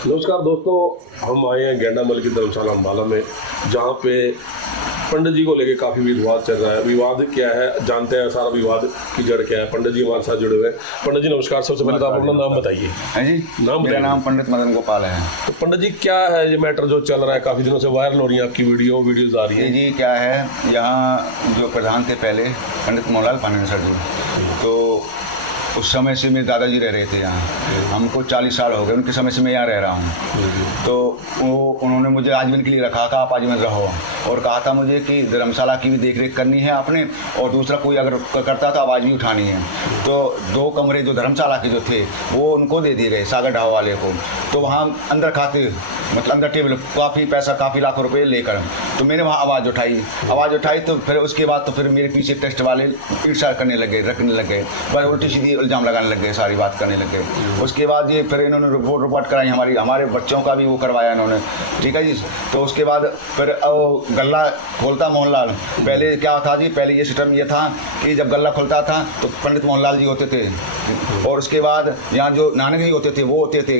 नमस्कार दोस्तों, हम आए हैं गेंडामल की धर्मशाला अम्बाला में, जहाँ पे पंडित जी को लेके काफ़ी विवाद चल रहा है। विवाद क्या है जानते हैं, सारा विवाद की जड़ क्या है। पंडित जी हमारे साथ जुड़े हुए हैं। पंडित जी नमस्कार। सबसे पहले तो आप अपना नाम बताइए। हैं जी, नाम मेरा नाम पंडित मदन गोपाल है। तो पंडित जी क्या है ये मैटर जो चल रहा है, काफ़ी दिनों से वायरल हो रही है आपकी वीडियोज़ आ रही ये है। जी क्या है, यहाँ जो प्रधान थे पहले पंडित मोहनलाल फाइनेंसर जी, तो उस समय से मेरे दादाजी रह रहे थे यहाँ। हमको 40 साल हो गए, उनके समय से मैं यहाँ रह रहा हूँ। तो उन्होंने मुझे आजीवन के लिए रखा था, आप आजीवन रहो, और कहा था मुझे कि धर्मशाला की भी देख रेख करनी है आपने, और दूसरा कोई अगर करता तो आवाज़ भी उठानी है। तो 2 कमरे जो धर्मशाला के जो थे वो उनको दे दिए गए, सागर ढाबा वाले को। तो वहाँ अंदर खाते, मतलब अंदर टेबल, काफ़ी पैसा, काफ़ी लाखों रुपये लेकर, तो मैंने वहाँ आवाज़ उठाई। तो फिर उसके बाद तो फिर मेरे पीछे टेस्ट वाले ईर्ष्या करने लगे, रखने लगे, बस उल्टी सीधी इल्ज़ाम लगाने लग गए, सारी बात करने लग गए। उसके बाद ये फिर इन्होंने रिपोर्ट कराई, हमारे बच्चों का भी वो करवाया इन्होंने, ठीक है जी। तो उसके बाद फिर गल्ला खोलता मोहनलाल, पहले क्या था जी, पहले ये सिस्टम ये था कि जब गल्ला खुलता था तो पंडित मोहनलाल जी होते थे, और उसके बाद यहाँ जो नानक जी होते थे वो होते थे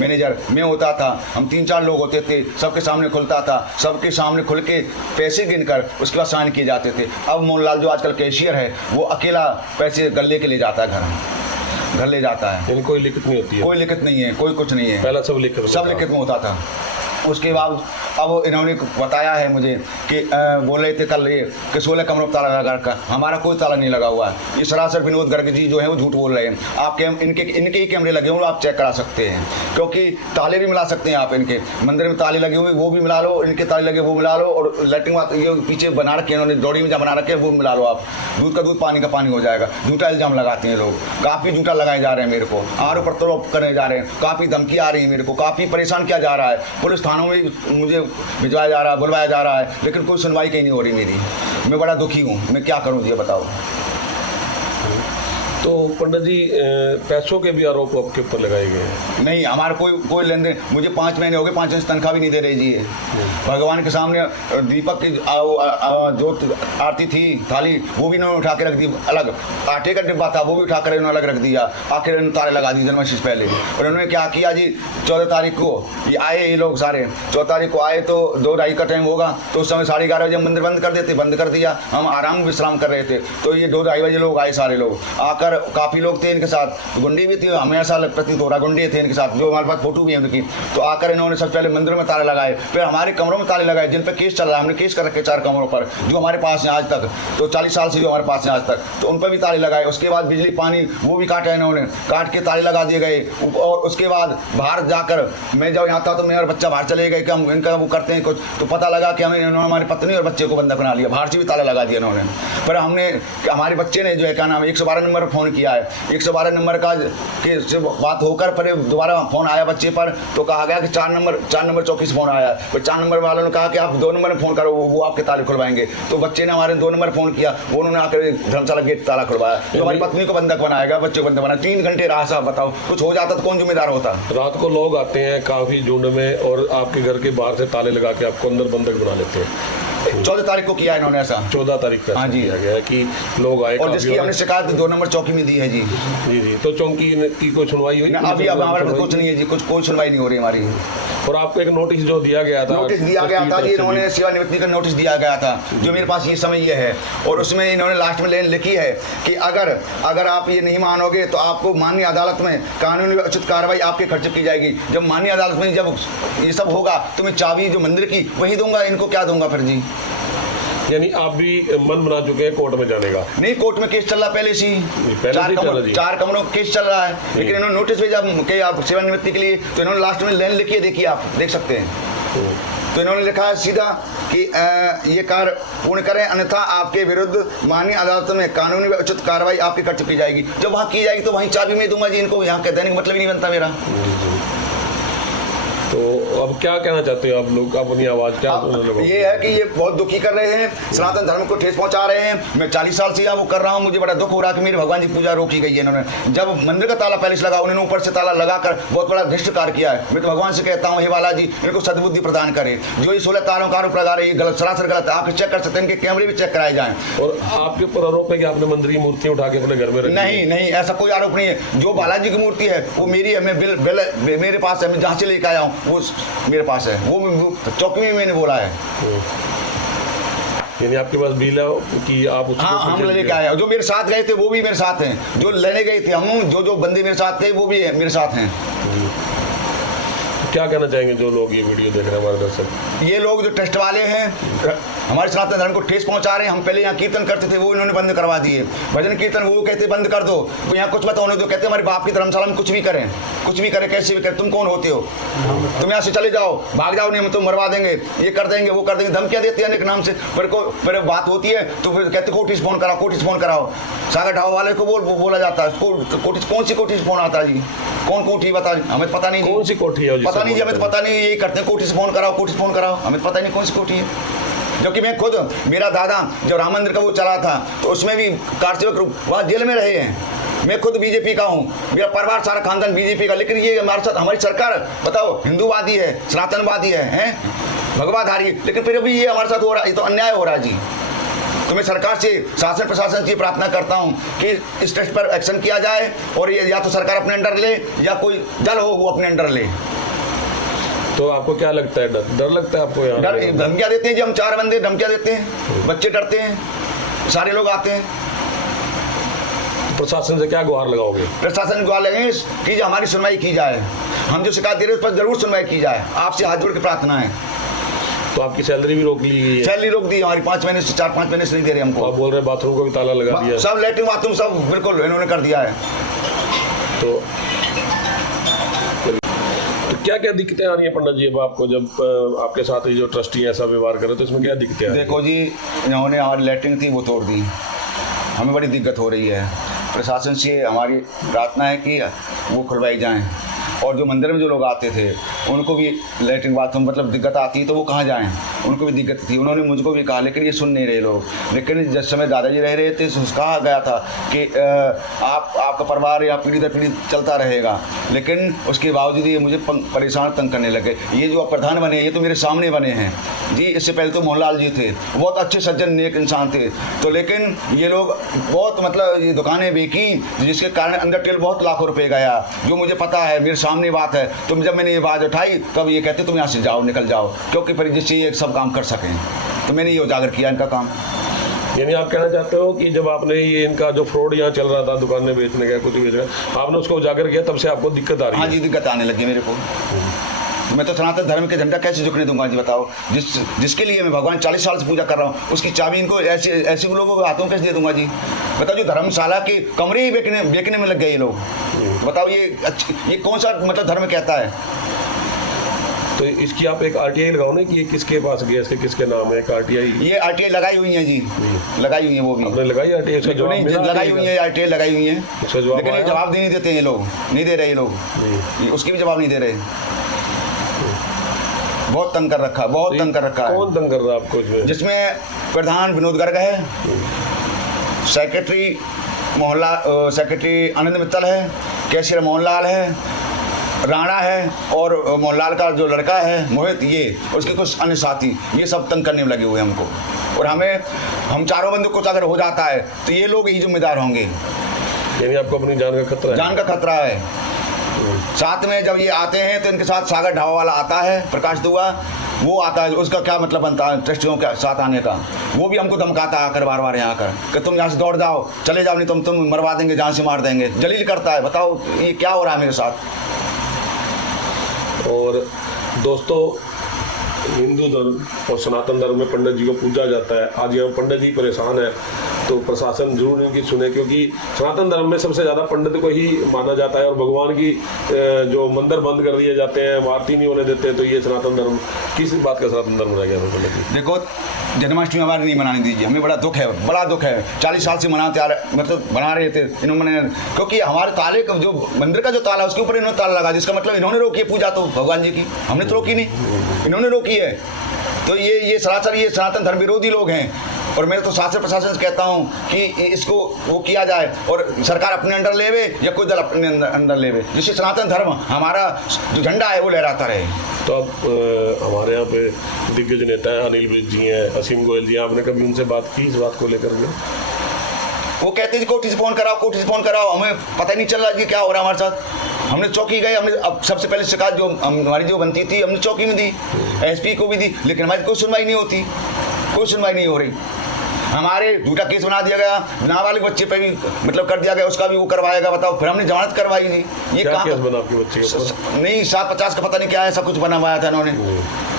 मैनेजर, मैं होता था, हम 3-4 लोग होते थे, सबके सामने खुलता था, सबके सामने खुल के पैसे गिनकर उसके बाद साइन किए जाते थे। अब मोहनलाल जो आजकल कैशियर है वो अकेला पैसे गल्ले के ले जाता है, घर ले जाता है। यानी कोई लिखत नहीं होती है? कोई लिखत नहीं है, कोई कुछ नहीं है, पहला सब लिखत में होता था। उसके बाद अब इन्होंने बताया है मुझे कि बोल रहे थे कल ये कि 16 कमरों पर ताला लगा रखा, हमारा कोई ताला नहीं लगा हुआ है। ये सरासर विनोद गर्ग जी जो है वो झूठ बोल रहे हैं। आप इनके ही कैमरे लगे हुए, आप चेक करा सकते हैं, क्योंकि ताले भी मिला सकते हैं आप। इनके मंदिर में ताले लगे हुए वो भी मिला लो, इनके ताले लगे वो मिला लो, और लैट्रिन ये पीछे बना रखे इन्होंने, डोरी में जहाँ बना रखे वो मिला लो आप। दूध का दूध, पानी का पानी हो जाएगा। झूठा इल्ज़ाम लगाते हैं लोग, काफ़ी झूठा लगाए जा रहे हैं मेरे को, आरोप प्रत्यारोप करने जा रहे हैं, काफ़ी धमकी आ रही है मेरे को, काफ़ी परेशान किया जा रहा है। पुलिस थानों में मुझे भिजवाया जा रहा है, बुलवाया जा रहा है, लेकिन कोई सुनवाई कहीं नहीं हो रही मेरी। मैं बड़ा दुखी हूँ, मैं क्या करूँ ये बताओ। तो पंडित जी पैसों के भी आरोप आपके ऊपर लगाए गए हैं? नहीं, हमारा कोई लेन देन, मुझे 5 महीने हो गए, 5 महीने से तनख्वाह भी नहीं दे रही जी। भगवान के सामने दीपक की जो आरती थी थाली वो भी इन्होंने उठा के रख दी, अलग आटे का डिब्बा था वो भी उठा कर इन्होंने अलग रख दिया। आखिर इन्होंने तारे लगा दिए जन्माष्टमी से पहले। और इन्होंने क्या किया जी, 14 तारीख को ये आए, ये लोग सारे 14 तारीख को आए, तो 2-2:30 का टाइम होगा, तो उस समय 11:30 बजे मंदिर बंद कर दिया। हम आराम विश्राम कर रहे थे, तो ये 2-2:30 बजे लोग आए, सारे लोग आकर, काफ़ी लोग थे इनके साथ, गुंडी भी थी, हमें ऐसा प्रतीत हो रहा गुंडी थे इनके साथ, जो हमारे पास फोटो भी है उनकी। तो आकर इन्होंने सबसे पहले मंदिरों में ताले लगाए, फिर हमारे कमरों में ताले लगाए, जिन पर केस चल रहा है। हमने केस कर रखे 4 कमरों पर जो हमारे पास हैं आज तक, तो 40 साल से जो हमारे पास हैं आज तक, तो उन पर भी ताले लगाए। उसके बाद बिजली पानी वो भी काटा इन्होंने, काट के ताले लगा दिए गए। और उसके बाद बाहर जाकर, मैं जब यहाँ था तो मैं और बच्चा बाहर चले गए कि हम इनका वो करते हैं कुछ, तो पता लगा कि हमें इन्होंने हमारी पत्नी और बच्चे को बंधक बना लिया, बाहर से भी ताला लगा दिया इन्होंने। पर हमने, हमारे बच्चे ने जो है क्या नाम 112 नंबर पर फ़ोन किया है, 112 नंबर का के बात होकर फिर दोबारा फ़ोन आया बच्चे पर, तो कहा गया कि 4 नंबर चौकी से फ़ोन आया। फिर 4 नंबर वालों ने कहा कि आप 2 नंबर में फ़ोन करो, वो आपके ताले खुलवाएंगे। तो बच्चे ने हमारे 2 नंबर फ़ोन किया, वो उन्होंने आकर धर्मशाला गेट ताला खुलवाया। तो हमारी पत्नी को बंधक बनाएगा, बच्चे को बंधक बनाया। 3 घंटे रहा साहब, बताओ कुछ हो जाता तो कौन जिम्मेदार होता। रात को लोग आते हैं काफ़ी झुंड में और आपके घर के बाहर से ताले लगा के आपको अंदर बंधक बना लेते हैं। 14 तारीख को किया इन्होंने ऐसा, 14 तारीख का हाँ जी किया गया कि लोग आए, और जिसकी हमने शिकायत 2 नंबर चौकी में दी है जी। जी। तो चौकी की कोई सुनवाई हुई? अभी अब हमारे पास कुछ नहीं है जी, कोई सुनवाई नहीं हो रही हमारी। और आपको एक नोटिस जो दिया गया था जी, इन्होंने सेवानिवृत्ति का नोटिस दिया गया था, जो मेरे पास ये समय ये है। और उसमें इन्होंने लास्ट में लाइन लिखी है कि अगर आप ये नहीं मानोगे तो आपको माननीय अदालत में कानूनी उचित कार्रवाई आपके खर्च की जाएगी। जब माननीय अदालत में जब ये सब होगा तो मैं चाबी जो मंदिर की वही दूंगा, इनको क्या दूंगा फिर जी। यानी आप भी मन बना चुके हैं कोर्ट में जाने का? नहीं, कोर्ट में केस चल रहा पहले से ही, 4 कमरों का केस चल रहा है, लेकिन इन्होंने नोटिस भेजा कि आप सेवानिवृत्ति के लिए, तो इन्होंने लास्ट में लाइन लिखी है, देखिए आप देख सकते हैं। तो इन्होंने लिखा है सीधा कि ये कार्य पूर्ण करें, अन्यथा आपके विरुद्ध माननीय अदालत में कानूनी व उचित कार्रवाई आपके खर्च की जाएगी। जब वहाँ की जाएगी तो वहीं चाबी में दूंगा जी इनको, यहाँ के देने का मतलब ही नहीं बनता मेरा। तो अब क्या कहना चाहते हो आप लोग, अपनी आवाज़ क्या सुनने लगोगे? ये है कि ये बहुत दुखी कर रहे हैं, सनातन धर्म को ठेस पहुंचा रहे हैं। मैं 40 साल से यहाँ वो कर रहा हूँ, मुझे बड़ा दुख हो रहा है कि मेरी भगवान जी पूजा रोकी गई है। इन्होंने जब मंदिर का ताला पहले से लगा, उन्होंने ऊपर से ताला लगाकर बहुत बड़ा भ्रष्ट कार्य किया है। मैं तो भगवान से कहता हूँ, हे बालाजी इनको सद्बुद्धि प्रदान करे। जो ये 16 तारों का आरोप लगा रहे हैं, गलत, सरासर गलत है। आप चेक कर सकते हैं, इनके कैमरे भी चेक कराए जाएं। और आपके ऊपर आरोप है कि आपने मंदिर की मूर्ति उठा के अपने घर में रखी है? नहीं नहीं, ऐसा कोई आरोप नहीं है। जो बालाजी की मूर्ति है वो मेरी है, मैं बिल मेरे पास है, मैं जहाँ से लेकर आया हूँ वो मेरे पास है। वो चौकी में मैंने बोला है। यानी आपके पास बिल है कि आप उसको हाँ, हम लेके आए। जो मेरे साथ गए थे वो भी मेरे साथ हैं, जो लेने गए थे हम, जो बंदे मेरे साथ थे वो भी मेरे साथ हैं। क्या कहना चाहेंगे जो लोग ये वीडियो देख रहे हैं, हमारे दर्शक? ये लोग जो टेस्ट वाले हैं, हमारे सनातन धर्म को ठेस पहुंचा रहे हैं। हम पहले यहाँ कीर्तन करते थे, वो इन्होंने बंद करवा दिए। भजन कीर्तन वो कहते बंद कर दो, तो यहाँ कुछ मत होने दो। कहते हमारे बाप की धर्मशाला में कुछ भी करें, कुछ भी करें, कैसे भी करें। तुम कौन होते हो? तुम यहाँ से चले जाओ, भाग जाओ, नहीं हम तुम मरवा देंगे, ये कर देंगे, वो कर देंगे, धमकियाँ देते हैं अनेक नाम से। फिर बात होती है तो फिर कहते कोर्ट से फोन कराओ, कोर्ट से फोन कराओ। सागर ढाबा वाले को बोला जाता है, कौन सी कोर्ट से फोन आता है जी? कौन कोठी बता, हमें पता नहीं। कौन सी कोठी है? पता नहीं जी, हमें तो पता नहीं। ये करते हैं कोठी से फोन कराओ, कोठी से फोन कराओ, हमें पता नहीं कौन सी कोठी है। जबकि मैं खुद, मेरा दादा जब राम मंदिर का वो चला था तो उसमें भी कारसेवक वहाँ जेल में रहे हैं। मैं खुद बीजेपी का हूँ, मेरा परिवार सारा खानदान बीजेपी का। लेकिन ये हमारे साथ, हमारी सरकार बताओ हिंदूवादी है, सनातनवादी है भगवाधारी, लेकिन फिर भी ये हमारे साथ हो रहा है। ये तो अन्याय हो रहा है जी। तो मैं सरकार से, शासन प्रशासन से प्रार्थना करता हूँ कि इस टेस्ट पर एक्शन किया जाए, और ये या तो सरकार अपने अंडर ले या कोई दल हो वो अपने अंडर ले। तो आपको क्या लगता है? डर लगता है आपको? यहाँ डर, धमकियाँ देते हैं जी। हम 4 बंदे धमकियाँ देते हैं, बच्चे डरते हैं, सारे लोग आते हैं। प्रशासन से क्या गुहार लगाओगे? प्रशासन गुहार लगेंगे कि हमारी सुनवाई की जाए। हम जो शिकायत दे रहे हैं उस पर जरूर सुनवाई की जाए। आपसे हाथ जोड़ के प्रार्थना है। तो आपकी सैलरी भी रोक ली गई है? सैलरी रोक दी हमारी 5 महीने से, 4-5 महीने से नहीं दे रहे हमको। आप बोल रहे हैं बाथरूम को भी ताला लगा दिया? सब लेटरिन बाथरूम सब बिल्कुल इन्होंने कर दिया है। तो क्या क्या दिक्कतें आ रही है पंडित जी अब आपको, जब आपके साथ ये जो ट्रस्टी ऐसा व्यवहार करे, तो इसमें क्या दिक्कतें आ रही है? देखो जी, इन्होंने हमारी लेटरिन थी वो तोड़ दी, हमें बड़ी दिक्कत हो रही है। प्रशासन से हमारी प्रार्थना है कि वो खुलवाई जाएं। और जो मंदिर में जो लोग आते थे उनको भी लेटरिन बाथरूम मतलब दिक्कत आती है, तो वो कहाँ जाएं, उनको भी दिक्कत थी। उन्होंने मुझको भी कहा, लेकिन ये सुन नहीं रहे लोग। लेकिन जिस समय दादाजी रह रहे थे कहा गया था कि आपका परिवार या पीढ़ी दर पीढ़ी चलता रहेगा, लेकिन उसके बावजूद ये मुझे परेशान तंग करने लगे। ये जो प्रधान बने ये तो मेरे सामने बने हैं जी। इससे पहले तो मोहनलाल जी थे, बहुत अच्छे सज्जन नेक इंसान थे। तो लेकिन ये लोग बहुत मतलब ये दुकानें बेची, जिसके कारण अंदर टेल बहुत लाखों रुपए गया, जो मुझे पता है, मेरे सामने बात है। तो जब मैंने ये बात उठाई तब ये कहते तुम यहाँ से जाओ, निकल जाओ, क्योंकि फिर जिससे ये सब काम कर सकें। तो मैंने ये उजागर किया इनका काम। यानी आप कहना चाहते हो कि जब आपने ये इनका जो फ्रॉड यहाँ चल रहा था, दुकानें बेचने का, कुछ बेचने का, आपने उसको उजागर किया, तब से आपको दिक्कत आ रही है? हाँ जी, दिक्कत आने लगी मेरे को। मैं तो सनातन धर्म के झंडा कैसे झुकने दूंगा जी, बताओ। जिसके लिए मैं भगवान 40 साल से पूजा कर रहा हूँ, उसकी चाबी इनको ऐसे लोगों के हाथों कैसे दे दूंगा जी? बताओ, जो धर्मशाला के कमरे ही बेचने में लग गए ये लोग। बताओ ये कौन सा मतलब धर्म कहता है? तो इसकी आप एक आरटीआई लगाओ ना कि ये किसके पास गया, इसके किसके नाम है? एक आरटीआई, ये आरटीआई लगाई हुई है जी, लगाई हुई है। वो भी आपने लगाई आरटीआई? उसका जवाब मिला? लगाई हुई है आरटीआई, लगाई हुई है, लेकिन ये जवाब नहीं देते हैं लोग, नहीं दे रहे लोग, उसकी भी जवाब नहीं दे रहे। बहुत तंग कर रखा, बहुत तंग कर रखा है। कौन तंग कर रहा है आपको इसमें? जिसमें प्रधान विनोद गर्ग है, सेक्रेटरी सेक्रेटरी आनंद मित्तल है, कैशियर मोहनलाल है, राणा है, और मोहनलाल का जो लड़का है मोहित, ये उसके कुछ अन्य साथी, ये सब तंग करने में लगे हुए हमको। और हम चारों बंदों को अगर हो जाता है तो ये लोग ही जिम्मेदार होंगे। यानी आपको अपनी जान का खतरा है? जान का खतरा है। साथ में जब ये आते हैं तो इनके साथ सागर ढाबा वाला आता है, प्रकाश दुआ, वो आता है। उसका क्या मतलब बनता है ट्रस्टियों के साथ आने का? वो भी हमको धमकाता है आकर, बार बार यहाँ आकर कि तुम यहाँ से दौड़ जाओ, चले जाओ, नहीं तुम मरवा देंगे, जान से मार देंगे। जलील करता है। बताओ ये क्या हो रहा है मेरे साथ? और दोस्तों, हिंदू धर्म और सनातन धर्म में पंडित जी को पूजा जाता है। आज यहाँ पंडित जी परेशान है तो प्रशासन जरूर इनकी सुने, क्योंकि सनातन धर्म में सबसे ज़्यादा पंडित को ही माना जाता है और भगवान की जो मंदिर बंद कर दिए जाते हैं, आरती नहीं होने देते, तो ये सनातन धर्म किस बात का सनातन धर्म रह गया? देखो, जन्माष्टमी हमारे नहीं मनाने दीजिए, हमें बड़ा दुख है, बड़ा दुख है। 40 साल से मनाते आ रहे, मतलब बना रहे थे इन्होंने, क्योंकि हमारे ताले का जो मंदिर का जो ताला है उसके ऊपर इन्होंने ताला लगा, जिसका मतलब इन्होंने रोकी है पूजा तो भगवान जी की, हमने तो रोकी नहीं, इन्होंने रोकी है। तो ये सरासर ये सनातन धर्म विरोधी लोग हैं। और मैं तो शासन प्रशासन से कहता हूँ कि इसको वो किया जाए और सरकार अपने अंडर लेवे या कोई दल अपने अंडर लेवे, जिससे सनातन धर्म हमारा जो झंडा है वो लहराता रहे। तो अब हमारे यहाँ पे दिग्गज नेता हैं, अनिल विज जी हैं, असीम गोयल जी हैं, आपने कभी उनसे बात की इस बात को लेकर के? वो कहते थे कोर्ट से फ़ोन कराओ, कोर्ट से फ़ोन कराओ, हमें पता ही नहीं चल रहा कि क्या हो रहा है हमारे साथ। हमने चौकी गए, हमने अब सबसे पहले शिकायत जो हमारी जो बनती थी हमने चौकी में दी, एसपी को भी दी, लेकिन हमारी कोई सुनवाई नहीं होती, कोई सुनवाई नहीं हो रही। हमारे झूठा केस बना दिया गया, नाबालिग बच्चे पे भी मतलब कर दिया गया, उसका भी वो करवाएगा, बताओ। फिर हमने जमानत करवाई नहीं। ये क्या केस बना आपके बच्चे के ऊपर? नहीं, 750 का पता नहीं क्या ऐसा कुछ बना हुआ था इन्होंने,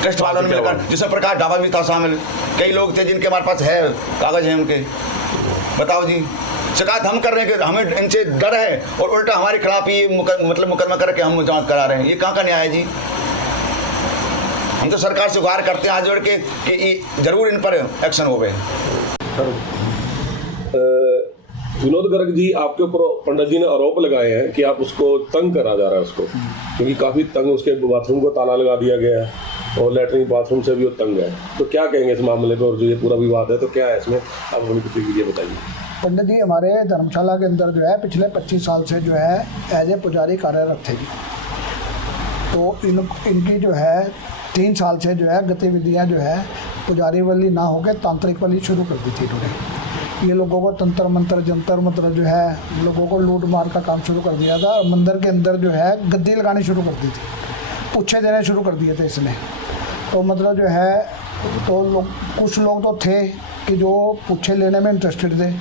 ट्रस्ट वालों ने मिलकर, जिसमें प्रकाश ढाबा भी था शामिल, कई लोग थे जिनके हमारे पास है कागज है उनके। बताओ जी, शिकायत हम कर रहे हैं कि हमें इनसे डर है और उल्टा हमारे खिलाफ ही मतलब मुकदमा करके हम जांच करा रहे हैं। ये कहाँ का न्याय है जी? हम तो सरकार से गुहार करते हैं हाथ जोड़ के कि जरूर इन पर एक्शन हो गए। विनोद गर्ग जी, आपके ऊपर पंडित जी ने आरोप लगाए हैं कि आप उसको तंग करा जा रहा है उसको, क्योंकि काफ़ी तंग, उसके बाथरूम को ताला लगा दिया गया है और लैट्रिन बाथरूम से भी वो तंग है। तो क्या कहेंगे इस मामले पर, और जो ये पूरा विवाद है तो क्या है इसमें, आप हमें प्रतिक्रिया बताइए। पंडित जी हमारे धर्मशाला के अंदर जो है पिछले 25 साल से जो है एज ए पुजारी कार्यरत थे जी। तो इनकी जो है 3 साल से जो है गतिविधियां जो है पुजारी वाली ना होकर तांत्रिक वाली शुरू कर दी थी इन्होंने। ये लोगों को तंत्र मंत्र जंतर मंत्र जो है लोगों को लूट मार का काम शुरू कर दिया था। मंदिर के अंदर जो है गद्दी लगानी शुरू कर दी थी, पुच्छे देने शुरू कर दिए थे इसने। तो मतलब जो है तो कुछ लोग तो थे कि जो पुच्छे लेने में इंटरेस्टेड थे।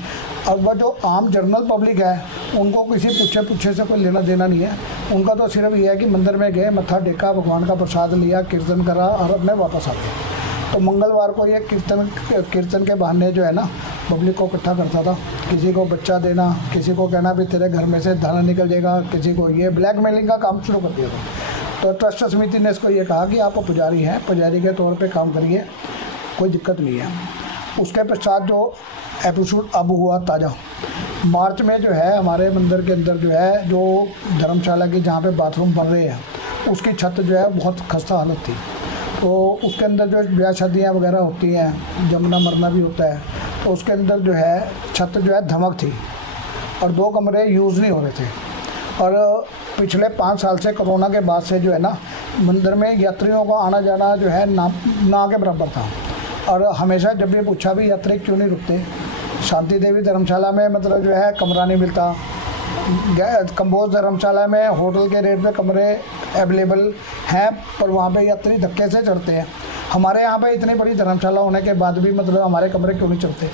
अब वह जो आम जनरल पब्लिक है उनको किसी पुच्छे से कोई लेना देना नहीं है। उनका तो सिर्फ ये है कि मंदिर में गए, मत्था टेका, भगवान का प्रसाद लिया, कीर्तन करा और अपने वापस आ गए। तो मंगलवार को ये कीर्तन के बहाने जो है ना पब्लिक को इकट्ठा करता था। किसी को बच्चा देना, किसी को कहना भी तेरे घर में से धन निकल जाएगा, किसी को ये ब्लैकमेलिंग का काम शुरू कर दिया था। तो ट्रस्ट समिति ने इसको ये कहा कि आप पुजारी हैं, पुजारी के तौर पे काम करिए, कोई दिक्कत नहीं है। उसके पश्चात जो एपिसोड अब हुआ ताज़ा, मार्च में जो है हमारे मंदिर के अंदर जो है जो धर्मशाला की जहाँ पे बाथरूम बन रहे हैं उसकी छत जो है बहुत खस्ता हालत थी। तो उसके अंदर जो ब्याह शादियाँ वगैरह होती हैं, जमना मरना भी होता है, तो उसके अंदर जो है छत जो है धमक थी और 2 कमरे यूज़ नहीं हो रहे थे। और पिछले 5 साल से कोरोना के बाद से जो है ना मंदिर में यात्रियों का आना जाना जो है ना के बराबर था। और हमेशा जब भी पूछा भी यात्री क्यों नहीं रुकते, शांति देवी धर्मशाला में मतलब जो है कमरा नहीं मिलता, कंबोज धर्मशाला में होटल के रेट पे कमरे अवेलेबल हैं, पर वहाँ पे यात्री धक्के से चढ़ते हैं। हमारे यहाँ पे इतनी बड़ी धर्मशाला होने के बाद भी मतलब हमारे कमरे क्यों नहीं चढ़ते।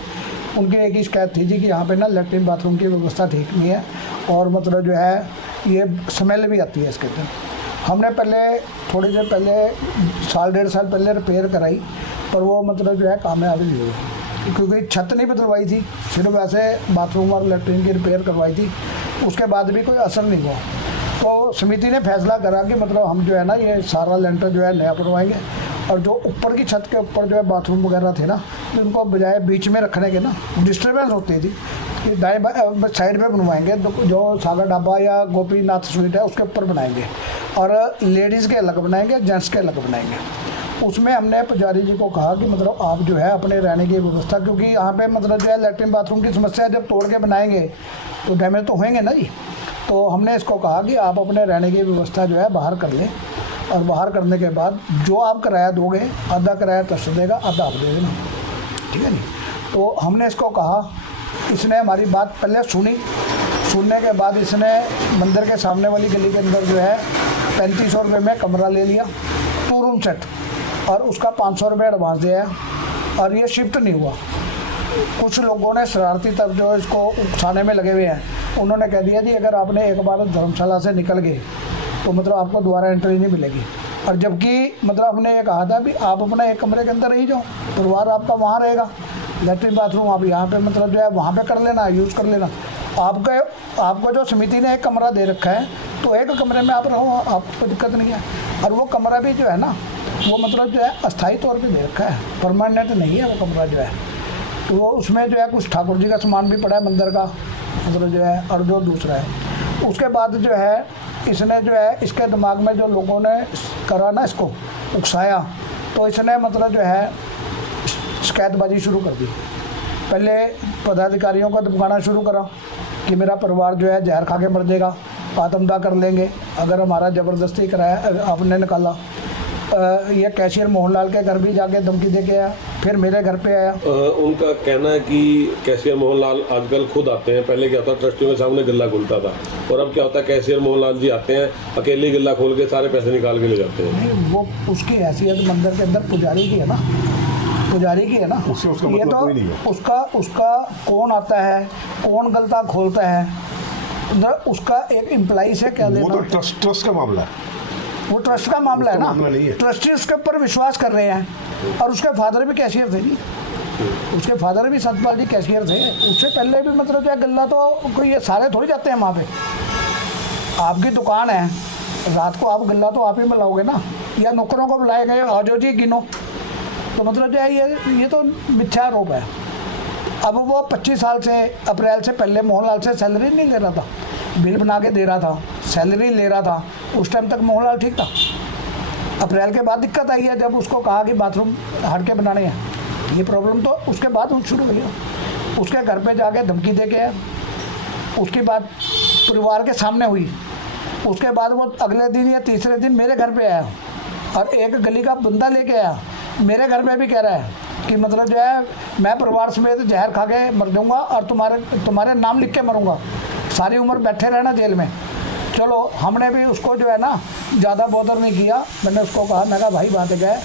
उनकी एक ही शिकायत थी जी कि यहाँ पे ना लैट्रिन बाथरूम की व्यवस्था ठीक नहीं है और मतलब जो है ये स्मेल भी आती है इसके अंदर। हमने पहले थोड़ी देर पहले 1.5 साल पहले रिपेयर कराई, पर वो मतलब जो है कामयाबी नहीं हुई, क्योंकि छत नहीं बदलवाई थी, सिर्फ ऐसे बाथरूम और लैट्रिन की रिपेयर करवाई थी, उसके बाद भी कोई असर नहीं हुआ। तो समिति ने फैसला करा कि मतलब हम जो है ना ये सारा लेंटर जो है नया बनवाएंगे और जो ऊपर की छत के ऊपर जो है बाथरूम वगैरह थे ना, उनको बजाय बीच में रखने के ना डिस्टर्बेंस होती थी, कि दाएं साइड में बनवाएंगे, जो सागर ढाबा या गोपीनाथ स्वीट है उसके ऊपर बनाएंगे और लेडीज़ के अलग बनाएंगे, जेंट्स के अलग बनाएंगे। उसमें हमने पुजारी जी को कहा कि मतलब आप जो है अपने रहने की व्यवस्था, क्योंकि यहाँ पे मतलब जो है लैट्रिन बाथरूम की समस्या जब तोड़ के बनाएंगे तो डैमेज तो होंगे ना जी। तो हमने इसको कहा कि आप अपने रहने की व्यवस्था जो है बाहर कर लें और बाहर करने के बाद जो आप किराया दोगे, आधा किराया ट्रस्ट देगा, आधा आप दे देना, ठीक है नहीं। तो हमने इसको कहा, इसने हमारी बात पहले सुनने के बाद इसने मंदिर के सामने वाली गली के अंदर जो है 3500 रुपये में कमरा ले लिया, 2 रूम सेट, और उसका 500 रुपये एडवांस दिया और ये शिफ्ट नहीं हुआ। कुछ लोगों ने शरारती तब जो इसको उकसाने में लगे हुए हैं, उन्होंने कह दिया जी अगर आपने एक बार धर्मशाला से निकल गए तो मतलब आपको दोबारा एंट्री नहीं मिलेगी। और जबकि मतलब हमने ये कहा था भी आप अपना एक कमरे के अंदर रह जाओ, परिवार आपका वहाँ रहेगा, लेटरिन बाथरूम आप यहाँ पे मतलब जो है वहाँ पे कर लेना, यूज़ कर लेना। आपको जो समिति ने एक कमरा दे रखा है तो एक कमरे में आप रहो, आपको कोई दिक्कत नहीं है। और वो कमरा भी जो है ना वो मतलब जो है अस्थायी तौर पे दे रखा है, परमानेंट नहीं है वो कमरा जो है। तो वो उसमें जो है कुछ ठाकुर जी का सामान भी पड़ा है मंदिर का मतलब जो है, और जो दूसरा है। उसके बाद जो है इसने जो है इसके दिमाग में जो लोगों ने करा ना इसको उकसाया, तो इसने मतलब जो है शिकायतबाजी शुरू कर दी। पहले पदाधिकारियों को धमकाना शुरू करा कि मेरा परिवार जो है जहर खा के मर जाएगा, आत्मदाह कर लेंगे अगर हमारा ज़बरदस्ती कराया आपने निकाला। ये कैशियर मोहनलाल के घर भी जाके धमकी दे के आया, फिर मेरे घर पे आया। उनका कहना है कि कैशियर मोहनलाल आजकल खुद आते हैं, पहले क्या होता ट्रस्टियों के सामने गल्ला खुलता था, और अब क्या होता है कैशियर मोहनलाल जी आते हैं अकेले गल्ला खोल के सारे पैसे निकाल के ले जाते हैं। नहीं, वो उसकी हैसियत मंदिर के अंदर पुजारी की है ना, पुजारी की है ना। उसका ये मतलब तो कोई नहीं है। उसका कौन आता है, कौन गलता खोलता है, उसका एक एम्प्लॉई से क्या वो लेना। तो ट्रस्ट का मामला है, वो ट्रस्ट का मामला है उसका ना, मामला नहीं है। ट्रस्टी उसके ऊपर विश्वास कर रहे हैं। और उसके फादर भी कैशियर थे जी, उसके फादर भी सतपाल जी कैशियर थे। उससे पहले भी मतलब क्या गल्ला तो कोई ये सारे थोड़ी जाते हैं वहाँ पे। आपकी दुकान है, रात को आप गल्ला तो आप ही मिलाओगे ना, या नौकरों को बुलाए गए आओ जी गिनो, तो मतलब जो है ये तो मिथ्या आरोप है। अब वो 25 साल से अप्रैल से पहले मोहनलाल से सैलरी नहीं ले रहा था, बिल बना के दे रहा था, सैलरी ले रहा था। उस टाइम तक मोहनलाल ठीक था। अप्रैल के बाद दिक्कत आई है जब उसको कहा कि बाथरूम हट के बनाने हैं, ये प्रॉब्लम तो उसके बाद शुरू हुई है। उसके घर पे जाके धमकी दे के आया, उसकी बात परिवार के सामने हुई। उसके बाद वो अगले दिन या तीसरे दिन मेरे घर पे आया और एक गली का बंदा लेके आया, मेरे घर में भी कह रहा है कि मतलब जो है मैं परिवार समेत जहर खा के मर जाऊँगा और तुम्हारे नाम लिख के मरूँगा, सारी उम्र बैठे रहना जेल में। चलो हमने भी उसको जो है ना ज़्यादा बॉदर नहीं किया। मैंने उसको कहा, मैं कहा भाई बात है,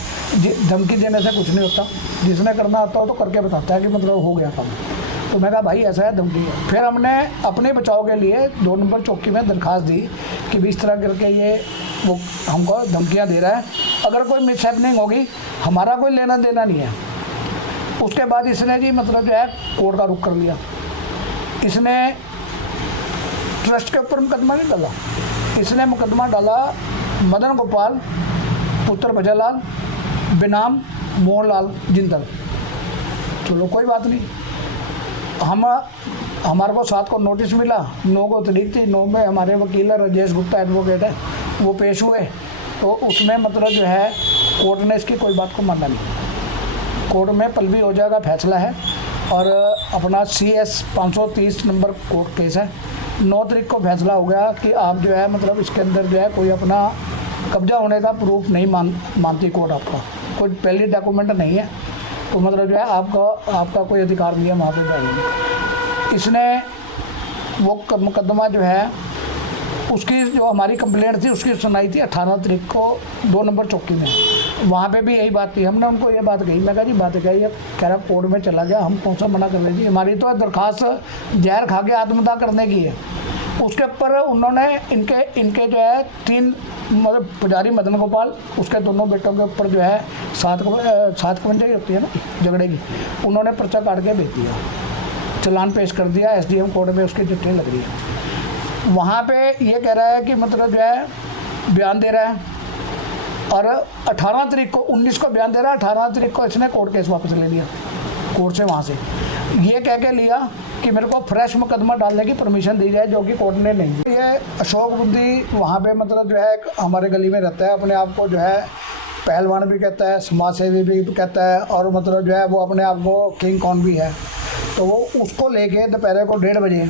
धमकी देने से कुछ नहीं होता, जिसने करना आता हो तो करके बताता है कि मतलब हो गया काम। तो मैं कहा भाई ऐसा है, धमकी है। फिर हमने अपने बचाव के लिए 2 नंबर चौकी में दरख्वास्त दी कि भी इस तरह करके ये वो हमको धमकियाँ दे रहा है, अगर कोई मिसहैपनिंग होगी हमारा कोई लेना देना नहीं है। उसके बाद इसने जी मतलब जो है कोर्ट का रुख कर लिया। इसने ट्रस्ट के ऊपर मुकदमा नहीं डाला, इसने मुकदमा डाला मदन गोपाल पुत्र भजनलाल बेनाम मोहनलाल जिंदल। चलो कोई बात नहीं, हमारे को 7 को नोटिस मिला, 9 को तारीख थी, 9 में हमारे वकील राजेश गुप्ता एडवोकेट है वो पेश हुए। तो उसमें मतलब जो है कोर्ट ने इसकी कोई बात को माना नहीं। कोर्ट में पलवी हो जाएगा फैसला है, और अपना CS 530 नंबर कोर्ट केस है। 9 तारीख को फैसला हो गया कि आप जो है मतलब इसके अंदर जो है कोई अपना कब्जा होने का प्रूफ नहीं मानती कोर्ट, आपका कोई पहली डॉक्यूमेंट नहीं है, तो मतलब जो है आपका कोई अधिकार नहीं है वहाँ पे बैठने में। इसने वो मुकदमा जो है उसकी जो हमारी कंप्लेंट थी उसकी सुनाई थी 18 तारीख को 2 नंबर चौकी में। वहाँ पे भी यही बात थी, हमने उनको ये बात कही, मैं कहा जी बात क्या है, ये कह रहा कोर्ट में चला गया, हम कौन सा मना कर रहे जी, हमारी तो दरख्वास्त जहर खा के आत्मदाह करने की है। उसके ऊपर उन्होंने इनके जो है 3 मतलब पुजारी मदन गोपाल, उसके दोनों बेटों के ऊपर जो है 7 कवंजे होती है ना झगड़े की, उन्होंने पर्चा काट के भेज दिया, चलान पेश कर दिया SDM कोर्ट में, उसकी चिट्ठी लग रही है। वहाँ पे ये कह रहा है कि मतलब जो है बयान दे रहा है, और 18 तारीख को 19 को बयान दे रहा है, 18 तारीख को इसने कोर्ट केस वापस ले लिया कोर्ट से। वहाँ से ये कह के लिया कि मेरे को फ्रेश मुकदमा डालने की परमिशन दी जाए, जो कि कोर्ट ने नहीं दी। ये अशोक बुद्धि वहाँ पे मतलब जो है हमारे गली में रहता है, अपने आप को जो है पहलवान भी कहता है, समाज सेवी भी कहता है, और मतलब जो है वो अपने आप को किंग कॉन भी है। तो वो उसको लेके दोपहर को 1:30 बजे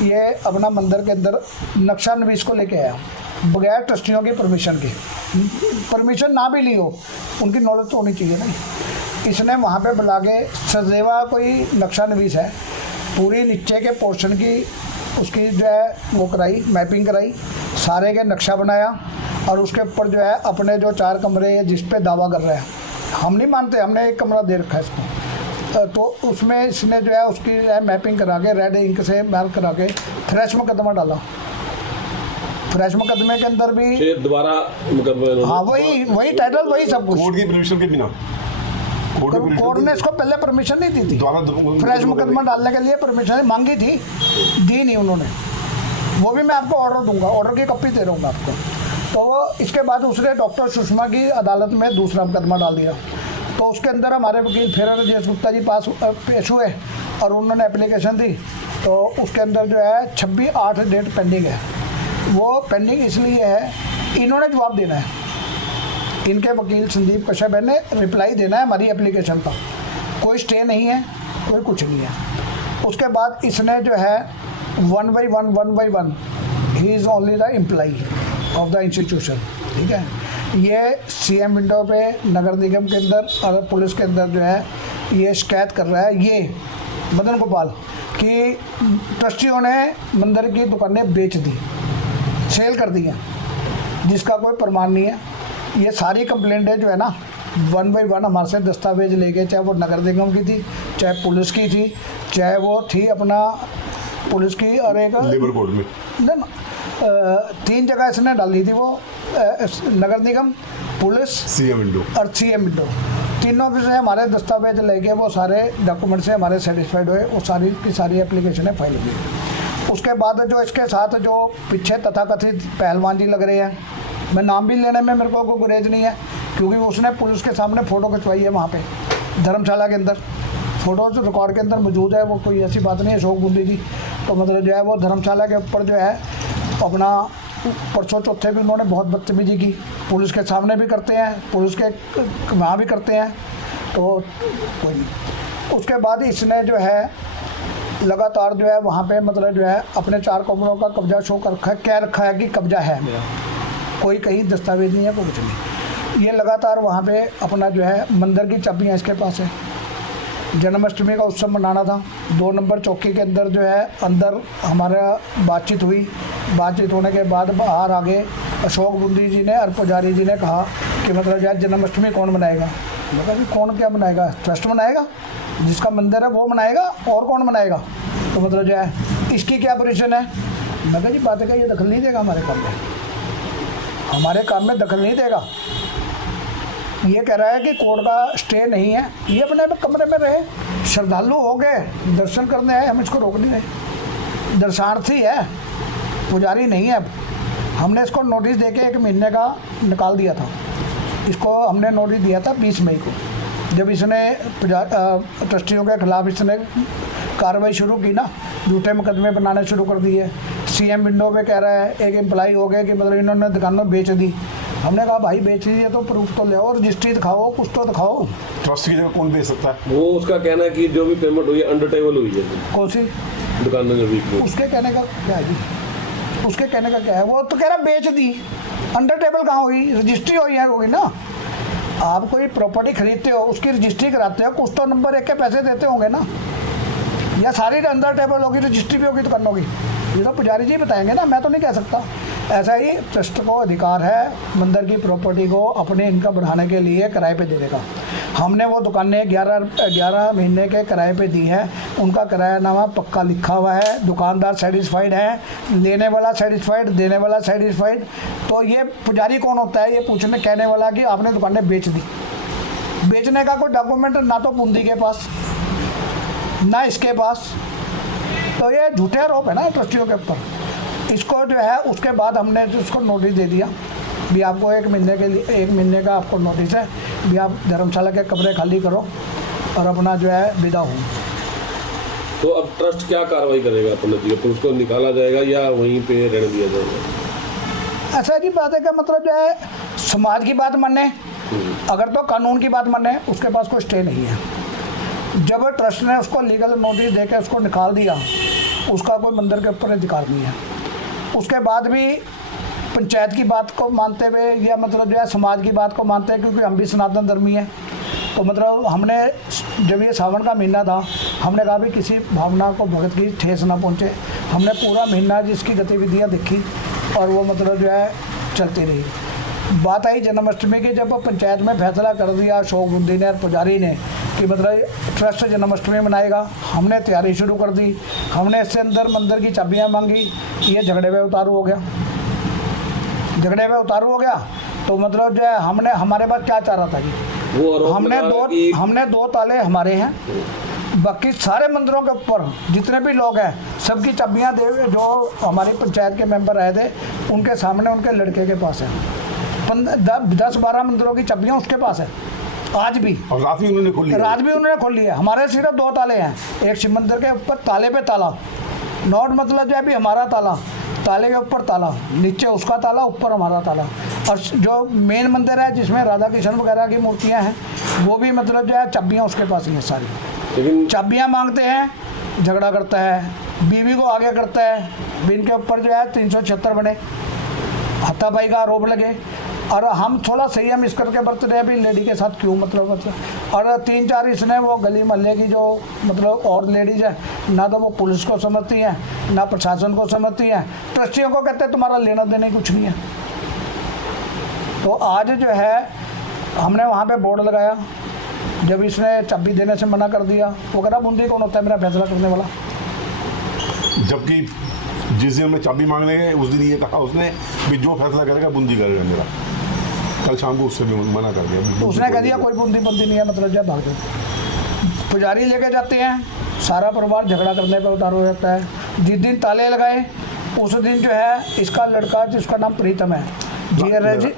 ये अपना मंदिर के अंदर नक्शा नवीस को लेके आया, बगैर ट्रस्टियों की परमिशन की। परमिशन ना भी ली हो, उनकी नॉलेज तो होनी चाहिए ना। इसने वहाँ पे बुला के सदैवा कोई नक्शा नवीस है, पूरी नीचे के पोर्शन की उसकी जो है वो कराई, मैपिंग कराई, सारे के नक्शा बनाया, और उसके ऊपर जो है अपने जो 4 कमरे जिस पे दावा कर रहे हैं, हम नहीं मानते, हमने एक कमरा दे रखा है इसको, तो उसमें इसने जो है उसकी मैपिंग करा के रेड इंक से मार्क करा के फ्रेश मुकदमा डाला। फ्रेश मुकदमे के अंदर भी दोबारा मुकदमा, हाँ वही टाइटल, वही सब कुछ। कोर्ट की परमिशन के बिना कोर्ट ने इसको पहले परमिशन नहीं दी थी, फ्रेश मुकदमा डालने के लिए परमिशन मांगी थी, दी नहीं उन्होंने। वो भी मैं आपको ऑर्डर दूंगा, ऑर्डर की कॉपी दे रहा हूँ आपको। तो इसके बाद उसने डॉक्टर सुषमा की अदालत में दूसरा मुकदमा डाल दिया। तो उसके अंदर हमारे वकील फिर राजेश गुप्ता जी पास पेश हुए और उन्होंने एप्लीकेशन दी। तो उसके अंदर जो है 26/8 डेट पेंडिंग है। वो पेंडिंग इसलिए है, इन्होंने जवाब देना है, इनके वकील संदीप कश्यप ने रिप्लाई देना है हमारी एप्लीकेशन का। कोई स्टे नहीं है, कोई कुछ नहीं है। उसके बाद इसने जो है 1 by 1 he is only the employee of the institution, ठीक है। ये CM विंडो पे नगर निगम के अंदर और पुलिस के अंदर जो है ये शिकायत कर रहा है, ये मदन गोपाल, कि ट्रस्टियों ने मंदिर की दुकानें बेच दी, सेल कर दी हैं, जिसका कोई प्रमाण नहीं है। ये सारी कंप्लेंटें जो है ना 1 by 1 हमारे से दस्तावेज लेके, चाहे वो नगर निगम की थी, चाहे पुलिस की थी, चाहे वो थी अपना पुलिस की और एक लेबर कोड में ना 3 जगह इसने डाली थी, वो नगर निगम, पुलिस, CM विंडो और CM विंडो, तीनों से हमारे दस्तावेज लेके वो सारे डॉक्यूमेंट से हमारे सेटिस्फाइड हुए, वो सारी की सारी एप्लीकेशनें फाइल हुई। उसके बाद जो इसके साथ जो पीछे तथाकथित पहलवान जी लग रहे हैं, मैं नाम भी लेने में मेरे को कोई गुरेज नहीं है, क्योंकि उसने पुलिस के सामने फ़ोटो खिंचवाई है वहाँ पे धर्मशाला के अंदर, फ़ोटो जो रिकॉर्ड के अंदर मौजूद है, वो कोई ऐसी बात नहीं है। अशोक बूंदी जी तो मतलब जो है वो धर्मशाला के ऊपर जो है अपना परसों चौथे भी उन्होंने बहुत बदतमीजी की, पुलिस के सामने भी करते हैं, पुलिस के वहाँ भी करते हैं, तो कोई नहीं। उसके बाद इसने जो है लगातार जो है वहाँ पे मतलब जो है अपने 4 कमरों का कब्जा शो कर रखा है, कह रखा है कि कब्जा है मेरा, कोई कहीं दस्तावेज नहीं है, कोई कुछ नहीं। ये लगातार वहाँ पे अपना जो है मंदिर की चाबियाँ इसके पास है। जन्माष्टमी का उत्सव मनाना था, 2 नंबर चौकी के अंदर जो है अंदर हमारा बातचीत हुई, बातचीत होने के बाद बाहर आगे अशोक बूंदी जी ने और पुजारी जी ने कहा कि मतलब जो है जन्माष्टमी कौन मनाएगा। मतलब कौन क्या मनाएगा, ट्रस्ट मनाएगा, जिसका मंदिर है वो मनाएगा, और कौन मनाएगा। तो मतलब जो है इसकी क्या पोजीशन है। मैं कहा जी बात है, ये दखल नहीं देगा हमारे काम में, हमारे काम में दखल नहीं देगा। ये कह रहा है कि कोर्ट का स्टे नहीं है, ये अपने कमरे में रहे, श्रद्धालु हो गए, दर्शन करने आए, हम इसको रोक नहीं रहे। दर्शनार्थी है, पुजारी नहीं है। हमने इसको नोटिस देके 1 महीने का निकाल दिया था। इसको हमने नोटिस दिया था 20 मई को, जब इसने ट्रस्टियों के खिलाफ इसने कार्रवाई शुरू की ना, झूठे मुकदमे बनाने शुरू कर दिए। CM विंडो पे कह रहा है एक एम्प्लाई हो गया कि मतलब इन्होंने दुकानों बेच दी। हमने कहा भाई बेच दी है तो प्रूफ तो ले आओ, रजिस्ट्री दिखाओ, कुछ तो दिखाओ। ट्रस्ट की जगह कौन बेच सकता है? वो उसका कहना है कि जो भी पेमेंट हुई है अंडर टेबल हुई है, कौन सी दुकान में जो भी उसके कहने का क्या है जी, उसके कहने का क्या है। वो तो कह रहा बेच दी, अंडर टेबल कहाँ हुई, रजिस्ट्री हुई है कोई ना। आप कोई प्रॉपर्टी खरीदते हो, उसकी रजिस्ट्री कराते हो, कुछ तो नंबर 1 के पैसे देते होंगे ना, या सारी अंडर टेबल होगी, रजिस्ट्री भी होगी दुकानों की। ये तो पुजारी जी बताएंगे ना, मैं तो नहीं कह सकता। ऐसा ही ट्रस्ट को अधिकार है मंदिर की प्रॉपर्टी को अपने इनकम बढ़ाने के लिए किराए पे देने का। हमने वो दुकानें 11 महीने के किराए पे दी है, उनका किरायानामा पक्का लिखा हुआ है, दुकानदार सेटिस्फाइड है, लेने वाला सेटिस्फाइड, देने वाला सेटिस्फाइड। तो ये पुजारी कौन होता है ये पूछने कहने वाला कि आपने दुकानें बेच दी। बेचने का कोई डॉक्यूमेंट ना तो बूंदी के पास ना इसके पास, तो ये झूठे आरोप है ना ट्रस्टियों के ऊपर। इसको जो है उसके बाद हमने उसको नोटिस दे दिया भी आपको 1 महीने के लिए 1 महीने का आपको नोटिस है भी आप धर्मशाला के कमरे खाली करो और अपना जो है विदा हो। तो अब ट्रस्ट क्या कार्रवाई करेगा अपने लिए, तो उसको निकाला जाएगा या वहीं पे रहने दिया जाएगा? ऐसा की बात है कि मतलब जो है समाज की बात माने, अगर तो कानून की बात माने, उसके पास कोई स्टे नहीं है। जब ट्रस्ट ने उसको लीगल नोटिस देकर उसको निकाल दिया, उसका कोई मंदिर के ऊपर अधिकार नहीं है। उसके बाद भी पंचायत की बात को मानते हुए या मतलब जो है समाज की बात को मानते हैं, क्योंकि हम भी सनातन धर्मी हैं, तो मतलब हमने जब ये सावन का महीना था, हमने कहा भी किसी भावना को भगत की ठेस ना पहुँचे। हमने पूरा महीना जिसकी गतिविधियाँ देखी और वो मतलब जो है चलती रही। बात आई जन्माष्टमी की, जब पंचायत में फैसला कर दिया अशोक बूंदी ने और पुजारी ने कि मतलब ट्रस्ट जन्माष्टमी मनाएगा, हमने तैयारी शुरू कर दी। हमने इससे अंदर मंदिर की चाबियाँ मांगी, ये झगड़े में उतारू हो गया। झगड़े में उतारू हो गया तो मतलब जो है हमने हमारे पास क्या चाह रहा था कि वो आरोप हमने लगा रहा है कि हमने 2 ताले हमारे हैं, बाकी सारे मंदिरों के ऊपर जितने भी लोग हैं सबकी चाबियां दे, जो हमारी पंचायत के मेंबर आए थे उनके सामने उनके लड़के के पास है। 10-12 मंदिरों की चाबियां उसके पास है आज भी। और रात में उन्होंने खोल लिया। रात भी उन्होंने खोल लिया। हमारे सिर्फ 2 ताले हैं, एक शिव मंदिर के ऊपर ताले पे ताला, नॉट मतलब जो है भी हमारा ताला, ताले के ऊपर ताला, नीचे उसका ताला, ऊपर हमारा ताला। और जो मेन मंदिर है जिसमें राधा कृष्ण वगैरह की मूर्तियां हैं वो भी मतलब जो है चाबियां उसके पास ही हैं सारी। लेकिन चाबियां मांगते हैं, झगड़ा करता है, बीवी को आगे करता है, बिन के ऊपर जो है 376 बने, हाथापाई का आरोप लगे। और हम थोड़ा संयम इस करके बरत रहे अभी लेडी के साथ क्यों मतलब और 3-4 इसने वो गली मोहल्ले की जो मतलब और लेडीज है ना तो वो पुलिस को समझती हैं ना प्रशासन को समझती हैं, ट्रस्टियों को कहते हैं तुम्हारा लेना देना ही कुछ नहीं है। तो आज जो है हमने वहाँ पे बोर्ड लगाया, जब इसने चाबी देने से मना कर दिया, वो कह रहा बूंदी कौन होता है मेरा फैसला करने वाला। जबकि जिस दिन हमें चाबी मांगने गए उस दिन ये कहा उसने भी जो फैसला करेगा बूंदी करेगा मेरा। कल शाम को उससे भी मना कर दिया। उसने कह दिया कोई बूंदी नहीं है, मतलब जो भाग जाओ। पुजारी लेके जाते हैं, सारा परिवार झगड़ा करने पे उतार हो जाता है। जिस दिन ताले लगाए उस दिन जो है इसका लड़का जिसका नाम प्रीतम है, जीआर रेजी,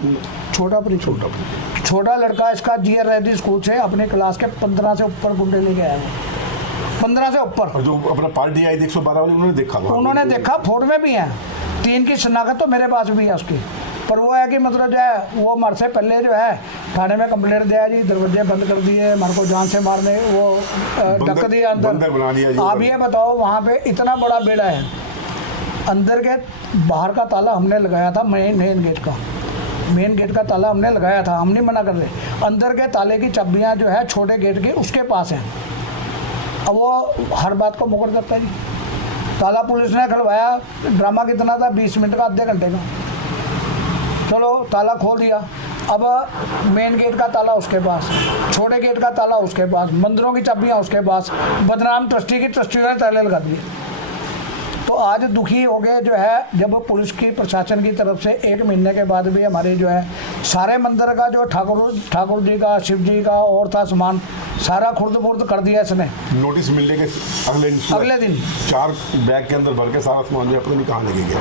छोटा लड़का इसका जीआर रेजी स्कूल से अपनी क्लास के 15 से ऊपर गुंडे लेके आया है, 15 से ऊपर। और जो अपना पार्टी आई 112 वाली उन्होंने देखा वहाँ। उन्होंने देखा, फोटो में भी हैं, 3 की शनाख्त तो मेरे पास भी है उसकी। पर वो है कि मतलब जो है वो मर से पहले जो है थाने में कंप्लेंट दिया जी, दरवाजे बंद कर दिए, हमारे को जान से मारने वो ढक दिया बंदर बना दिया जी। अंदर। आप ये बताओ वहाँ पे इतना बड़ा बेड़ा है, अंदर के बाहर का ताला हमने लगाया था, मेन गेट का ताला हमने लगाया था, हम नहीं मना कर रहे। अंदर के ताले की चाबियाँ जो है छोटे गेट की उसके पास हैं। अब वो हर बात को मुकर देता है जी। ताला पुलिस ने खुलवाया, ड्रामा कितना था 20 मिनट का, आधे घंटे का, चलो ताला खोल दिया। अब मेन गेट का ताला उसके पास, छोटे गेट का ताला उसके पास, मंदिरों की चाबियाँ उसके पास, बदनाम ट्रस्टी ने ताले लगा दिए। तो आज दुखी हो गए जो है, जब पुलिस की प्रशासन की तरफ से 1 महीने के बाद भी हमारे जो है सारे मंदिर का जो ठाकुर जी का, शिव जी का और था सामान सारा खुर्द कर दिया इसने। नोटिस मिलने के अगले दिन 4 बैग के अंदर भर के सारा सामान जो अपने कहाँ लेके गया।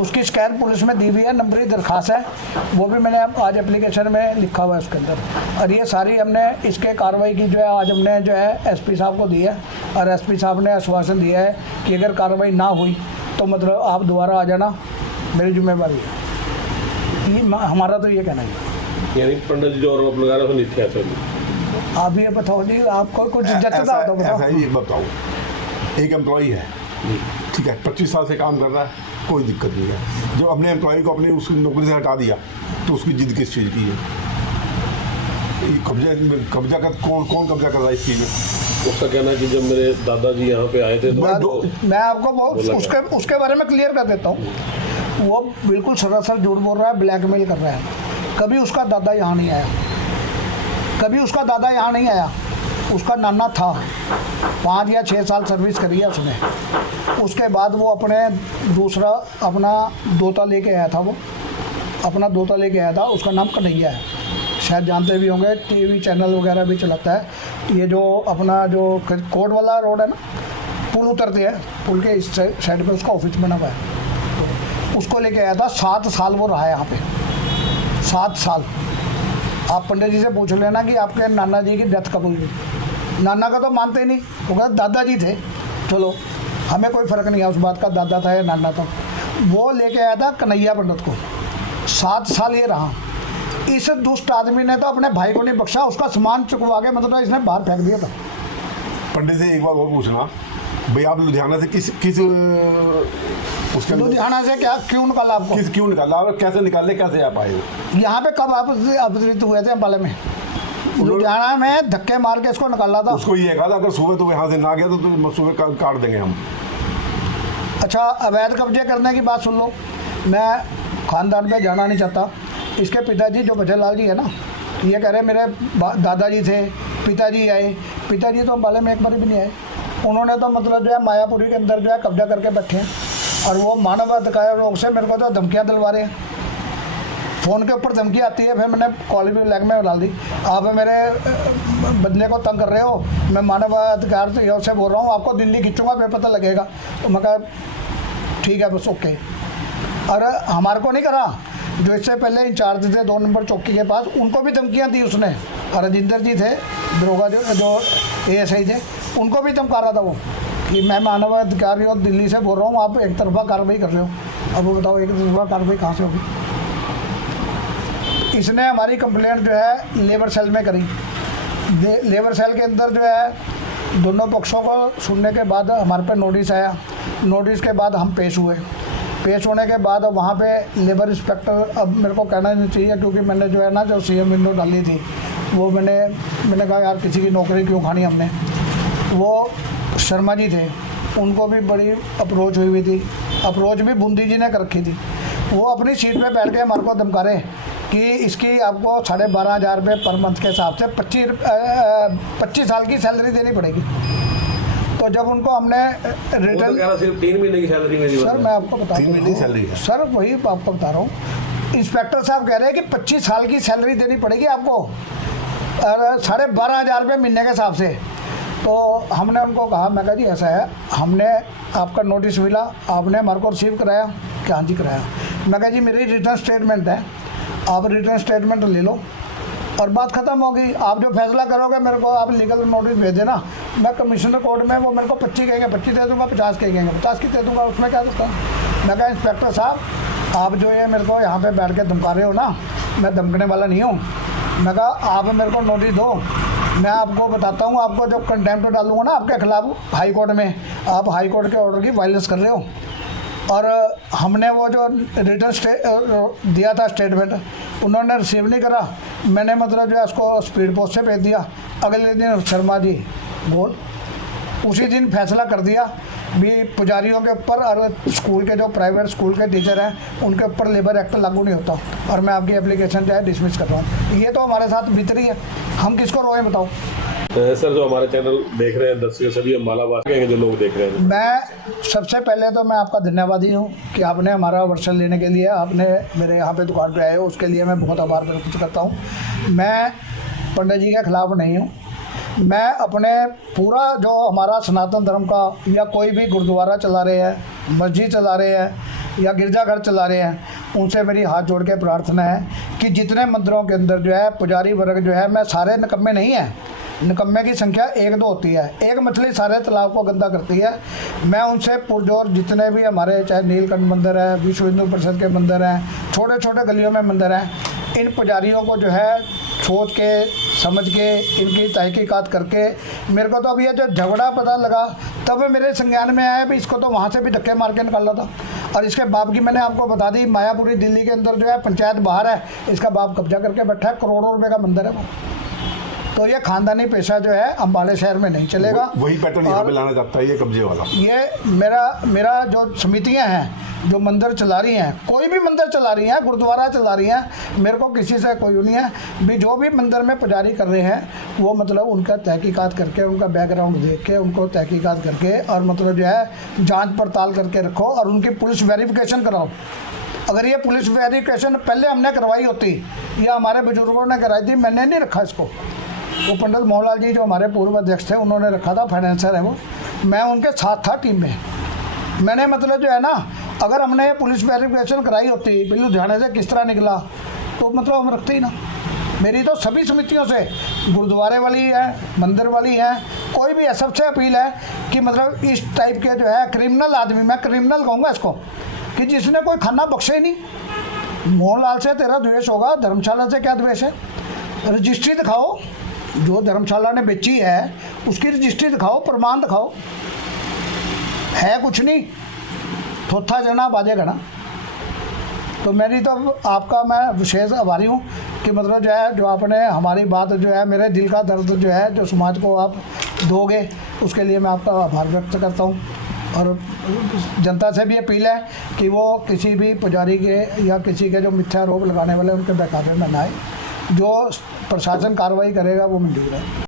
उसकी शिकायत पुलिस में दी हुई है, नंबरी दरखास्त है, वो भी मैंने आज एप्लीकेशन में लिखा हुआ है उसके अंदर। और ये सारी हमने इसके कार्रवाई की जो है आज हमने जो है एसपी साहब को दी है, और एसपी साहब ने आश्वासन दिया है कि अगर कार्रवाई ना हुई तो मतलब आप दोबारा आ जाना, मेरी जिम्मेवारी है। ये हमारा तो ये कहना है। यानी पंडित जी जो आरोप लगा रहे हो मिथ्या है। आप ये बताओ जी, आपको कुछ जचता हो तो बताओ। ऐसा ही बताओ, एक एम्प्लॉई है, ठीक है, 25 साल से काम कर रहा है, कोई दिक्कत नहीं है। जब अपने एम्प्लॉई को अपनी उसकी नौकरी से हटा दिया तो उसकी जिद किस चीज़ की है? कब्जा कर कौन कब्जा कर रहा है इस चीज़ में? उसका कहना है कि जब मेरे दादाजी यहाँ पे आए थे तो मैं आपको उसके बारे में क्लियर कर देता हूँ। वो बिल्कुल सरासर झूठ बोल रहा है, ब्लैकमेल कर रहा है। कभी उसका दादा यहाँ नहीं आया, कभी उसका दादा यहाँ नहीं आया। उसका नाना था, 5 या 6 साल सर्विस करी है उसने। उसके बाद वो अपना दोता लेके आया था, वो अपना दोता लेके आया था, उसका नाम कन्हैया है, शायद जानते भी होंगे, टीवी चैनल वगैरह भी चलाता है। ये जो अपना जो कोट वाला रोड है ना, पुल उतरते हैं, पुल के इस साइड पे उसका ऑफिस बना हुआ है, उसको लेके आया था। 7 साल वो रहा है यहाँ पे, 7 साल। आप पंडित जी से पूछ लेना कि आपके नाना जी की डेथ कब हुई। नाना का तो मानते ही नहीं, वो कहते दादाजी थे। चलो हमें कोई फ़र्क नहीं है उस बात का, दादा था या नाना था। वो लेके आया था कन्हैया पंडित को, 7 साल ये रहा। इस दुष्ट आदमी ने तो अपने भाई को नहीं बख्शा, उसका सामान चुकवा के मतलब इसने बाहर फेंक दिया था। पंडित से एक बार और पूछना भाई, आप लुधियाना से किस उसके लुधियाना से क्या क्यों निकाला आपको? क्यों निकाला और कैसे निकाले, कैसे आप आए? यहाँ पे कब आप अवतरित हुए थे अम्बाला में? लुधियाना में धक्के मार के इसको निकाला था। उसको ये कहा था अगर सुबह तो यहाँ से ना गया तो सुबह काट देंगे हम। अच्छा, अवैध कब्जे करने की बात सुन लो। मैं खानदान पे जाना नहीं चाहता। इसके पिताजी जो बजरलाल जी है ना, ये कह रहे मेरे दादाजी थे, पिताजी आए। पिताजी तो अम्बाले में एक बार भी नहीं आए। उन्होंने तो मतलब जो है मायापुरी के अंदर जो है कब्जा करके बैठे हैं, और वो मानव अधिकार रोग से मेरे को तो धमकियाँ दिलवा रहे हैं। फ़ोन के ऊपर धमकी आती है, फिर मैंने कॉल भी लैग में डाल दी, आप मेरे बंदे को तंग कर रहे हो, मैं मानवाधिकार से बोल रहा हूँ, आपको दिल्ली खींचूंगा, फिर पता लगेगा। तो मैं कहा ठीक है बस ओके। और हमारे को नहीं करा, जो इससे पहले इंचार्ज थे 2 नंबर चौकी के पास, उनको भी धमकियाँ दी उसने। राजेंद्र जी थे दरोगा जो ASI थे, उनको भी धमका रहा था वो कि मैं मानवाधिकार और दिल्ली से बोल रहा हूँ, आप एक तरफा कार्रवाई कर रहे हो। अब वो बताओ एक तरफा कार्रवाई कहाँ से होगी। इसने हमारी कंप्लेंट जो है लेबर सेल में करी। लेबर सेल के अंदर जो है दोनों पक्षों को सुनने के बाद हमारे पे नोटिस आया। नोटिस के बाद हम पेश हुए। पेश होने के बाद वहाँ पे लेबर इंस्पेक्टर, अब मेरे को कहना नहीं चाहिए क्योंकि मैंने जो है ना जो CM विंडो डाली थी वो मैंने कहा यार किसी की नौकरी क्यों खानी हमने। वो शर्मा जी थे, उनको भी बड़ी अप्रोच हुई थी, अप्रोच भी बूंदी जी ने कर रखी थी। वो अपनी सीट पे बैठ के हमारे को धमका रहे कि इसकी आपको 12,500 रुपये पर मंथ के हिसाब से 25 साल की सैलरी देनी पड़ेगी। तो जब उनको हमने रिटर्न सिर्फ 3 महीने की सैलरी मेरी सर मैं आपको बता 3 महीने की सैलरी है सर, वही आपको बता रहा हूँ। इंस्पेक्टर साहब कह रहे हैं कि 25 साल की सैलरी देनी पड़ेगी आपको और 12,500 रुपये महीने के हिसाब से। तो हमने उनको कहा, मैं कहा जी ऐसा है, हमने आपका नोटिस मिला, आपने हमारे को रिसीव कराया कि हाँ जी कराया। मैं कहा जी मेरी रिटर्न स्टेटमेंट है, आप रिटर्न स्टेटमेंट ले लो और बात ख़त्म होगी। आप जो फैसला करोगे मेरे को आप लीगल नोटिस भेज देना, मैं कमिश्नर कोर्ट में वो मेरे को 25 कहेंगे 25 दे दूँगा, 50 कहेंगे 50 की दे दूँगा, उसमें क्या दूँगा। मैं कहा इंस्पेक्टर साहब आप जो ये मेरे को यहाँ पे बैठ के धमका रहे हो ना, मैं धमकने वाला नहीं हूँ। मैं कहा आप मेरे को नोटिस दो, मैं आपको बताता हूँ, आपको जब कंटेम्प्ट डालूंगा ना आपके खिलाफ हाई कोर्ट में, आप हाई कोर्ट के ऑर्डर की वायलेंस कर रहे हो। और हमने वो जो रिटर्न दिया था स्टेटमेंट, उन्होंने रिसीव नहीं करा। मैंने मतलब जो है उसको स्पीड पोस्ट से भेज दिया। अगले दिन शर्मा जी बोल उसी दिन फैसला कर दिया भी पुजारियों के ऊपर और स्कूल के जो प्राइवेट स्कूल के टीचर हैं उनके ऊपर लेबर एक्ट लागू नहीं होता और मैं आपकी एप्लीकेशन जो है डिसमिस कर रहा हूँ। ये तो हमारे साथ भीतरी है, हम किसको रोए बताओ। सर जो हमारे चैनल देख रहे हैं दर्शक सभी अम्बालावासी के जो लोग देख रहे हैं, मैं सबसे पहले तो मैं आपका धन्यवादी हूँ कि आपने हमारा वर्षन लेने के लिए आपने मेरे यहाँ पे दुकान पे आए हो, उसके लिए मैं बहुत आभार व्यक्त करता हूँ। मैं पंडित जी के खिलाफ नहीं हूँ, मैं अपने पूरा जो हमारा सनातन धर्म का या कोई भी गुरुद्वारा चला रहे हैं, मस्जिद चला रहे हैं या गिरजाघर चला रहे हैं, उनसे मेरी हाथ जोड़ के प्रार्थना है कि जितने मंदिरों के अंदर जो है पुजारी वर्ग जो है, मैं सारे निकम्मे नहीं हैं, निकम्मे की संख्या 1-2 होती है, एक मछली सारे तालाब को गंदा करती है। मैं उनसे पुरजोर जितने भी हमारे चाहे नीलकंठ मंदिर है, विश्व हिंदू परिषद के मंदिर हैं, छोटे छोटे गलियों में मंदिर हैं, इन पुजारियों को जो है सोच के समझ के इनकी तहकीकात करके, मेरे को तो अभी ये जो झगड़ा पता लगा तब मेरे संज्ञान में आया भी इसको तो वहाँ से भी धक्के मार के निकाला था। और इसके बाप की मैंने आपको बता दी, मायापुरी दिल्ली के अंदर जो है पंचायत बाहर है, इसका बाप कब्जा करके बैठा है, करोड़ों रुपए का मंदिर है वो। तो ये खानदानी पेशा जो है अम्बाले शहर में नहीं चलेगा। वही पैटर्न यहाँ पे लाना चाहता है ये कब्जे वाला। ये मेरा जो समितियां हैं जो मंदिर चला रही हैं, कोई भी मंदिर चला रही हैं, गुरुद्वारा चला रही हैं, मेरे को किसी से कोई नहीं है भी, जो भी मंदिर में पुजारी कर रहे हैं वो मतलब उनका तहकीकात करके, उनका बैकग्राउंड देख के, उनको तहकीकात करके और मतलब जो है जाँच पड़ताल करके रखो और उनकी पुलिस वेरिफिकेशन कराओ। अगर ये पुलिस वेरिफिकेशन पहले हमने करवाई होती या हमारे बुजुर्गों ने कराई थी, मैंने नहीं रखा इसको। वो पंडित मोहनलाल जी जो हमारे पूर्व अध्यक्ष थे उन्होंने रखा था, फाइनेंसर है वो, मैं उनके साथ था टीम में। मैंने मतलब जो है ना, अगर हमने ये पुलिस वेरिफिकेशन कराई होती बिल लुधियाने से किस तरह निकला तो मतलब हम रखते ही ना। मेरी तो सभी समितियों से, गुरुद्वारे वाली है, मंदिर वाली है, कोई भी है, सबसे अपील है कि मतलब इस टाइप के जो है क्रिमिनल आदमी, मैं क्रिमिनल कहूँगा इसको, कि जिसने कोई खाना बख्शे ही नहीं। मोहनलाल से तेरा द्वेष होगा, धर्मशाला से क्या द्वेष है? रजिस्ट्री दिखाओ, जो धर्मशाला ने बेची है उसकी रजिस्ट्री दिखाओ, प्रमाण दिखाओ, है कुछ नहीं, थोथा जना बाजे गना। तो मेरी तो आपका मैं विशेष आभारी हूँ कि मतलब जो है, जो आपने हमारी बात जो है, मेरे दिल का दर्द जो है, जो समाज को आप दोगे, उसके लिए मैं आपका आभार व्यक्त करता हूँ। और जनता से भी अपील है कि वो किसी भी पुजारी के या किसी के जो मिथ्या आरोप लगाने वाले उनके बहकावे में ना आए, जो प्रशासन कार्रवाई करेगा वो मंजूर है।